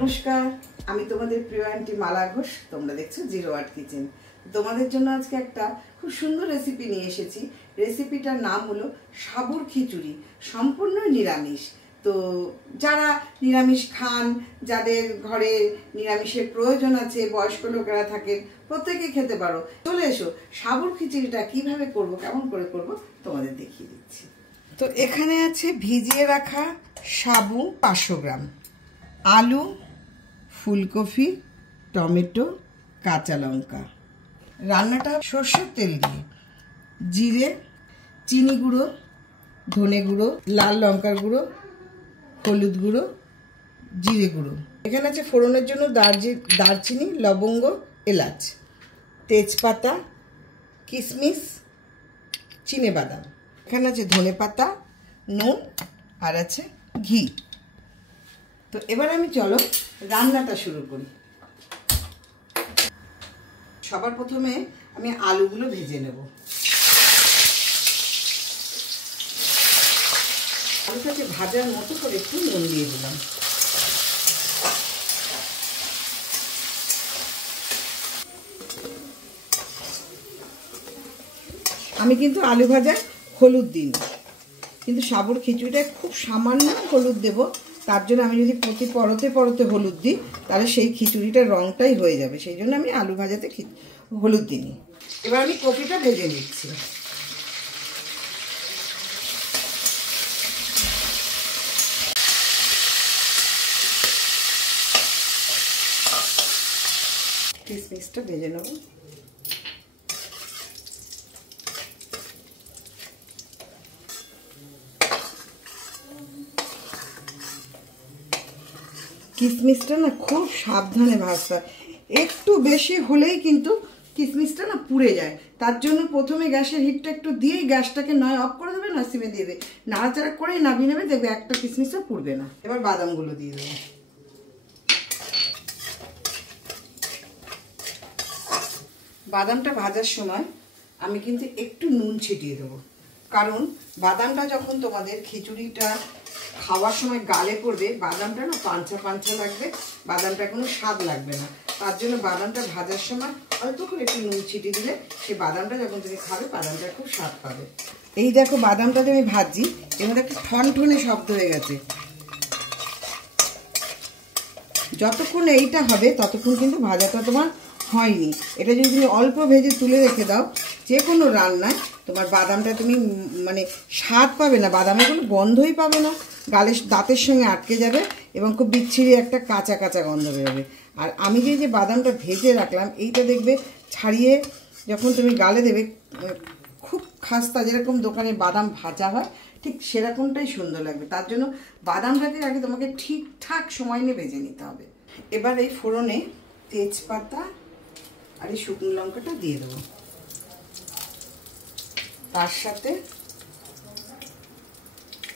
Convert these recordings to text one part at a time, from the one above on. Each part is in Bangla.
নমস্কার, আমি তোমাদের প্রিয় আন্টি মালা ঘোষ। তোমরা দেখছো জিরো আর্ট কিচেন। তোমাদের জন্য আজকে একটা খুব সুন্দর রেসিপি নিয়ে এসেছি। রেসিপিটার নাম হলো সাবুর খিচুড়ি, সম্পূর্ণ নিরামিষ। তো যারা নিরামিষ খান, যাদের ঘরে নিরামিষের প্রয়োজন আছে, বয়স্ক লোকেরা থাকেন, প্রত্যেকে খেতে পারো। চলে এসো, সাবুর খিচুড়িটা কিভাবে করব, কেমন করে করব তোমাদের দেখিয়ে দিচ্ছি। তো এখানে আছে ভিজিয়ে রাখা সাবু 500 গ্রাম, আলু, ফুলকপি, টমেটো, কাঁচা লঙ্কা। রান্নাটা সর্ষের তেল দিয়ে, জিরে, চিনি গুঁড়ো, ধনে গুঁড়ো, লাল লঙ্কার গুঁড়ো, হলুদ গুঁড়ো, জিরে গুঁড়ো। এখানে আছে ফোড়নের জন্য দারচিনি, লবঙ্গ, এলাচ, তেজপাতা, কিশমিশ, চিনেবাদাম। এখানে আছে ধনে পাতা, নুন, আর আছে ঘি। তো এবার আমি চলো রান্নাটা শুরু করি। সবার প্রথমে আমি আলুগুলো ভেজে নেব। আলুটাকে ভাজার মতো করে একটু নুন দিয়ে দিলাম। আমি কিন্তু আলু ভাজায় হলুদ দিই, কিন্তু সাবুর খিচুড়িটা খুব সামান্য হলুদ দেব। তার জন্য আমি যদি প্রতি পরতে পরতে হলুদ দিই, তাহলে সেই খিচুড়িটার রঙটাই হয়ে যাবে। সেই জন্য আমি আলু ভাজাতে হলুদ দিই। এবার আমি কপিটা ভেজে নিচ্ছি। কিশমিশটা ভেজে নেব। কিশমিশটা না খুব সাবধানে ভাজতে হয়, একটু বেশি হলেই কিন্তু কিশমিশটা না পুড়ে যায়। তার জন্য প্রথমে গ্যাসের হিটটা একটু দিয়েই গ্যাসটাকে নয় অফ করে দেবে, না সিমে দিয়ে দেবে, নাড়াচাড়া করেই নামিয়ে নেবে, দেখবে একটা কিশমিশটা পুড়বে না। এবার বাদামগুলো দিয়ে দেবো। বাদামটা ভাজার সময় আমি কিন্তু একটু নুন ছিটিয়ে দেবো, কারণ বাদামটা যখন তোমাদের খিচুড়িটা খাওয়ার সময় গালে পড়বে, বাদামটা না পাঞ্চা পাঞ্চা লাগবে, বাদামটা কোনো স্বাদ লাগবে না। তার জন্য বাদামটা ভাজার সময় অল্প করে একটু নুন ছিটিয়ে দিলে সে বাদামটা যখন তুমি খাবে, বাদামটা খুব স্বাদ পাবে। এই দেখো বাদামটা যে আমি ভাজি, এর মধ্যে একটা ঠনঠনে শব্দ হয়ে গেছে। যতক্ষণ এইটা হবে ততক্ষণ কিন্তু ভাজাটা তোমার হয়নি। এটা যদি তুমি অল্প ভেজে তুলে রেখে দাও, যে কোনো রান্নায় তোমার বাদামটা তুমি মানে স্বাদ পাবে না, বাদামের কোনো গন্ধই পাবে না, গালে দাঁতের সঙ্গে আটকে যাবে এবং খুব বিচ্ছিরি একটা কাঁচা কাঁচা গন্ধ বেরোবে। আর আমি যে বাদামটা ভেজে রাখলাম, এইটা দেখবে ছাড়িয়ে যখন তুমি গালে দেবে, খুব খাস্তা, যেরকম দোকানে বাদাম ভাজা হয় ঠিক সেরকমটাই সুন্দর লাগবে। তার জন্য বাদামটাকে আগে তোমাকে ঠিকঠাক সময় নিয়ে ভেজে নিতে হবে। এবার এই ফোড়নে তেজপাতা আর এই শুকনো লঙ্কাটা দিয়ে দেবো, তার সাথে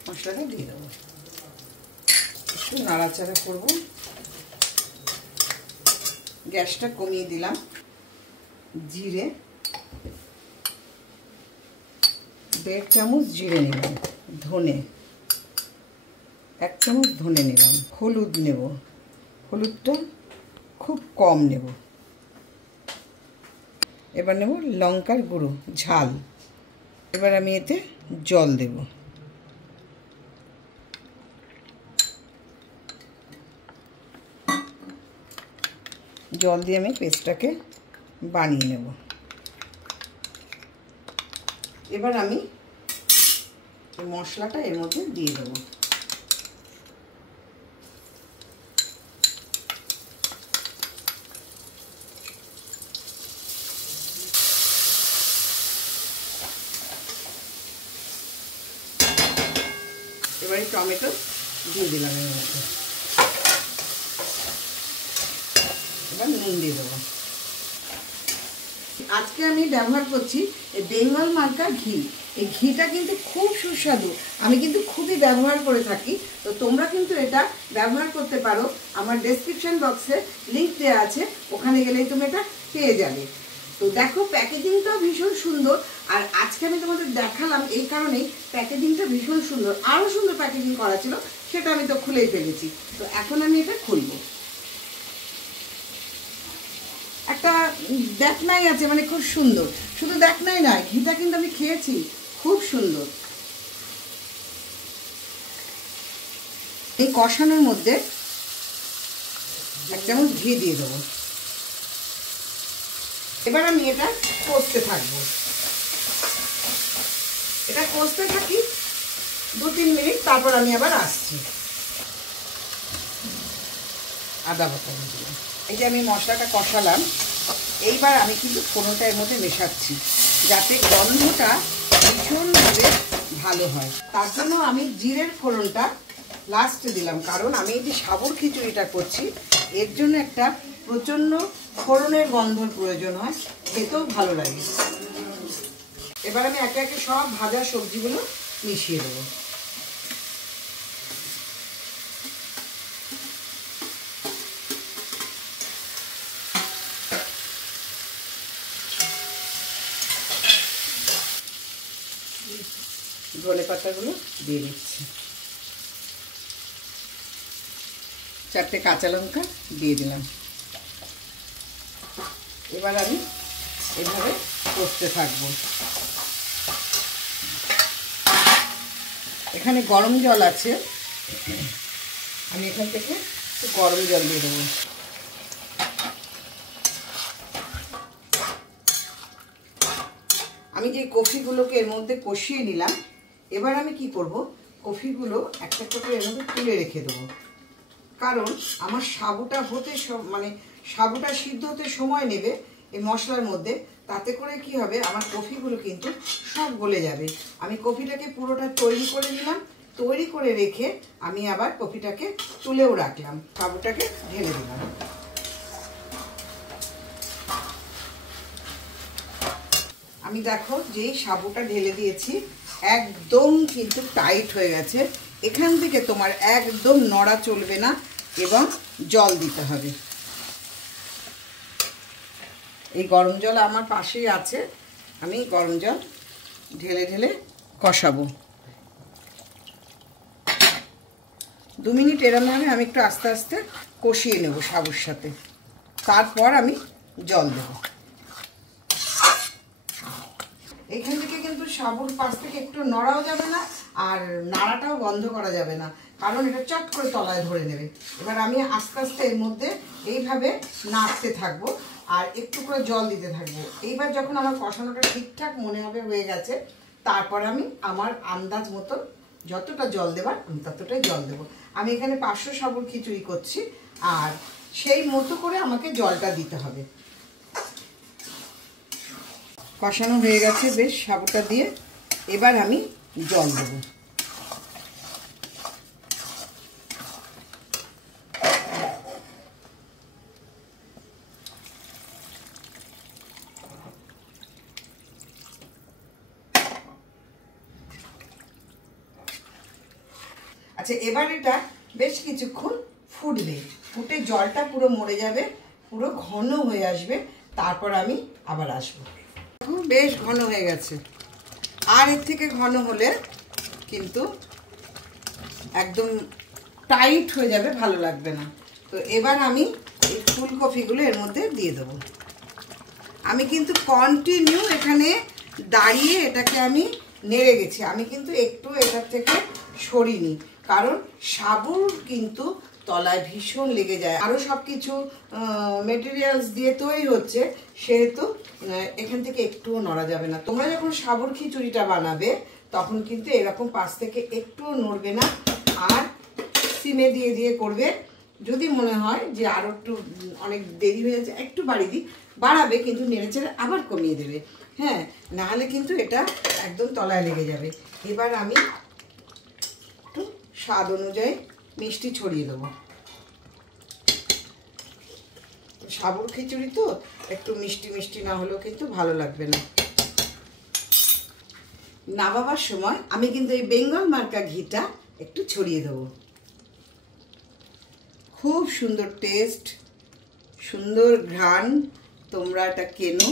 মশলাটা দিয়ে দেবো, একটু নাড়াচাড়া করবো। গ্যাসটা কমিয়ে দিলাম। জিরে 1.5 চামচ জিরে নিলাম, ধনে 1 চামচ ধনে নিলাম, হলুদ নেব, হলুদটা খুব কম নেব। এবার নেব লঙ্কার গুঁড়ো, ঝাল। এবার আমি এতে জল দেব। জল দিয়ে আমি পেস্টটাকে বানিয়ে নেব। এবার আমি মশলাটা এর মধ্যে দিয়ে দেবো। এবারে টমেটো দিয়ে দিলাম এর মধ্যে। এবার নুন দিয়ে দেবো। আজকে আমি ব্যবহার করছি বেঙ্গল মার্কা ঘি। এই ঘিটা কিন্তু খুব সুস্বাদু, আমি কিন্তু খুবই ব্যবহার করে থাকি। তো তোমরা কিন্তু এটা ব্যবহার করতে পারো। আমার ডেসক্রিপশন বক্সে লিঙ্ক দেওয়া আছে, ওখানে গেলেই তুমি এটা পেয়ে যাবে। তো দেখো প্যাকেজিংটাও ভীষণ সুন্দর। আর আজকে আমি তোমাদের দেখালাম এই কারণেই, প্যাকেজিংটা ভীষণ সুন্দর। আরও সুন্দর প্যাকেজিং করা ছিল, সেটা আমি তো খুলেই ফেলেছি। তো এখন আমি এটা খুলবো। একটা দেখনাই আছে, মানে খুব সুন্দর। শুধু দেখনাই নয়, ঘিটা কিন্তু আমি খেয়েছি, খুব সুন্দর। এই কষানোর মধ্যে 1 চামচ ঘি দিয়ে দেবো। এবার আমি এটা কষতে থাকবো। এটা কষতে থাকি 2-3 মিনিট, তারপর আমি আবার আসছি। আদা বাটা দিলাম। এই যে আমি মশলাটা কষালাম, এইবার আমি কিন্তু ফোড়নটা এর মধ্যে মেশাচ্ছি, যাতে গন্ধটা ভীষণভাবে ভালো হয়। তার জন্য আমি জিরের ফোড়নটা লাস্টে দিলাম, কারণ আমি এই যে সাবুর খিচুড়িটা করছি, এর জন্য একটা প্রচণ্ড ফোড়নের গন্ধর প্রয়োজন হয়, খেতেও ভালো লাগে। এবার আমি একে একে সব ভাজা সবজিগুলো মিশিয়ে দেবো। ধনে পাতাগুলো দিয়ে দিচ্ছি, 4টে কাঁচা লঙ্কা দিয়ে দিলাম। এবার আমি এভাবে কষতে থাকবো। এখানে গরম জল আছে, আমি এখান থেকে একটু গরম জল দিয়ে দেবো। আমি যে কফিগুলোকে এর মধ্যে কষিয়ে নিলাম, এবার আমি কি করব, কফিগুলো একটা করে এর মধ্যে তুলে রেখে দেবো, কারণ আমার সাবুটা হতে মানে সাবুটা সিদ্ধ হতে সময় নেবে এই মশলার মধ্যে। তাতে করে কি হবে, আমার কফিগুলো কিন্তু সব গলে যাবে। আমি কফিটাকে পুরোটা তৈরি করে নিলাম, তৈরি করে রেখে আমি আবার কফিটাকে তুলেও রাখলাম, সাবুটাকে ঢেলে দিলাম। আমি দেখো যেই সাবুটা ঢেলে দিয়েছি, একদম কিন্তু টাইট হয়ে গেছে। এখান থেকে তোমার একদম নড়া চলবে না এবং জল দিতে হবে। এই গরম জল আমার পাশেই আছে, আমি গরম জল ঢেলে ঢেলে কষাবো। 2 মিনিট এরমভাবে আমি একটু আস্তে আস্তে কষিয়ে নেব সাবুর সাথে, তারপর আমি জল দেব। এখান থেকে কিন্তু সাবুর পাশ থেকে একটু নড়াও যাবে না, আর নাড়াটাও বন্ধ করা যাবে না, কারণ এটা চট করে তলায় ধরে নেবে। এবার আমি আস্তে আস্তে এর মধ্যে এইভাবে নাড়তে থাকবো আর একটু করে জল দিতে থাকবো। এইবার যখন আমার কষানোটা ঠিকঠাক মনে হবে হয়ে গেছে, তারপর আমি আমার আন্দাজ মতো যতটা জল দেবার আমি ততটাই জল দেবো। আমি এখানে 500 সাবুর খিচুড়ি করছি, আর সেই মতো করে আমাকে জলটা দিতে হবে। কষানো হয়ে গেছে বেশ সাবুটা দিয়ে, এবার আমি জল দেবো। আচ্ছা, এবার এটা বেশ কিছুক্ষণ ফুটবে, ফুটে জলটা পুরো মরে যাবে, পুরো ঘন হয়ে আসবে, তারপর আমি আবার আসবো। বেশ ঘন হয়ে গেছে, আর এর থেকে ঘন হলে কিন্তু একদম টাইট হয়ে যাবে, ভালো লাগবে না। তো এবার আমি এই ফুলকপিগুলো এর মধ্যে দিয়ে দেবো। আমি কিন্তু কন্টিনিউ এখানে দাঁড়িয়ে এটাকে আমি নেড়ে গেছি, আমি কিন্তু একটু এটার থেকে সরিনি, কারণ সাবুর কিন্তু তলায় ভীষণ লেগে যায়। আরও সব কিছু মেটেরিয়ালস দিয়ে তৈরি হচ্ছে, সেহেতু এখান থেকে একটুও নড়া যাবে না। তোমরা যখন সাবুর খিচুড়িটা বানাবে তখন কিন্তু এরকম পাশ থেকে একটুও নড়বে না, আর সিমে দিয়ে দিয়ে করবে। যদি মনে হয় যে আরও একটু অনেক দেরি হয়ে যাচ্ছে, একটু বাড়াবে, কিন্তু নেড়েচেড়ে আবার কমিয়ে দেবে। হ্যাঁ, নাহলে কিন্তু এটা একদম তলায় লেগে যাবে। এবার আমি একটু স্বাদ অনুযায়ী মিষ্টি ছড়িয়ে দেবো। সাবুর খিচুড়ি তো একটু মিষ্টি মিষ্টি না হলেও কিন্তু ভালো লাগবে না। নামাবার সময় আমি কিন্তু এই বেঙ্গল মার্কা ঘিটা একটু ছড়িয়ে দেবো। খুব সুন্দর টেস্ট, সুন্দর ঘ্রাণ। তোমরা এটা কেনো,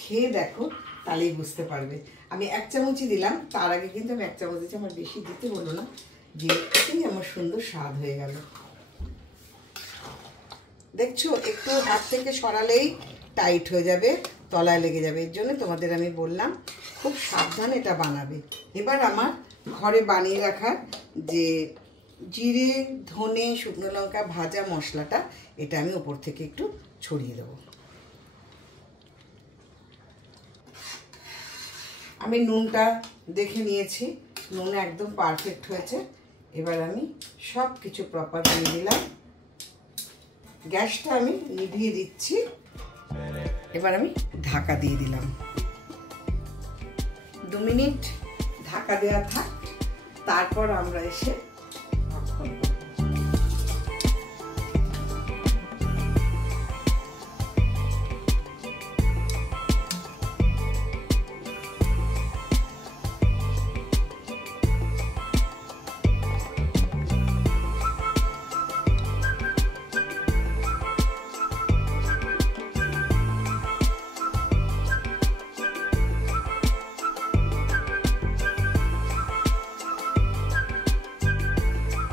খেয়ে দেখো, তাহলেই বুঝতে পারবে। আমি 1 চামচই দিলাম, তার আগে কিন্তু আমি 1 চামচ দিচ্ছি, আমার বেশি দিতে হলো না, যেটাই আমার সুন্দর স্বাদ হয়ে গেল। দেখছো, একটু হাত থেকে সরালেই টাইট হয়ে যাবে, তলায় লেগে যাবে। এর জন্য তোমাদের আমি বললাম খুব সাবধানে এটা বানাবে। এবার আমার ঘরে বানিয়ে রাখার যে জিরে, ধনে, শুকনো লঙ্কা ভাজা মশলাটা, এটা আমি উপর থেকে একটু ছড়িয়ে দেবো। আমি নুনটা দেখে নিয়েছি, নুন একদম পারফেক্ট হয়েছে। এবার আমি সব কিছু প্রপার দিয়ে দিলাম। গ্যাসটা আমি নিভিয়ে দিচ্ছি। এবার আমি ঢাকা দিয়ে দিলাম। 2 মিনিট ঢাকা দেওয়া থাক, তারপর আমরা এসে রক্ষণ করব।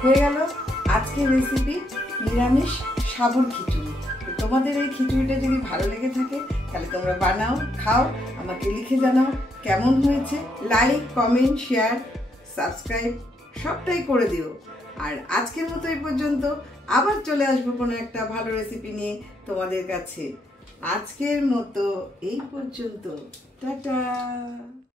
হয়ে গেল আজকের রেসিপি নিরামিষ সাবুর খিচুড়ি। তোমাদের এই খিচুড়িটা যদি ভালো লেগে থাকে তাহলে তোমরা বানাও, খাও, আমাকে লিখে জানাও কেমন হয়েছে। লাইক, কমেন্ট, শেয়ার, সাবস্ক্রাইব সবটাই করে দিও। আর আজকের মতো এই পর্যন্ত, আবার চলে আসবো কোনো একটা ভালো রেসিপি নিয়ে তোমাদের কাছে। আজকের মতো এই পর্যন্ত, টাটা।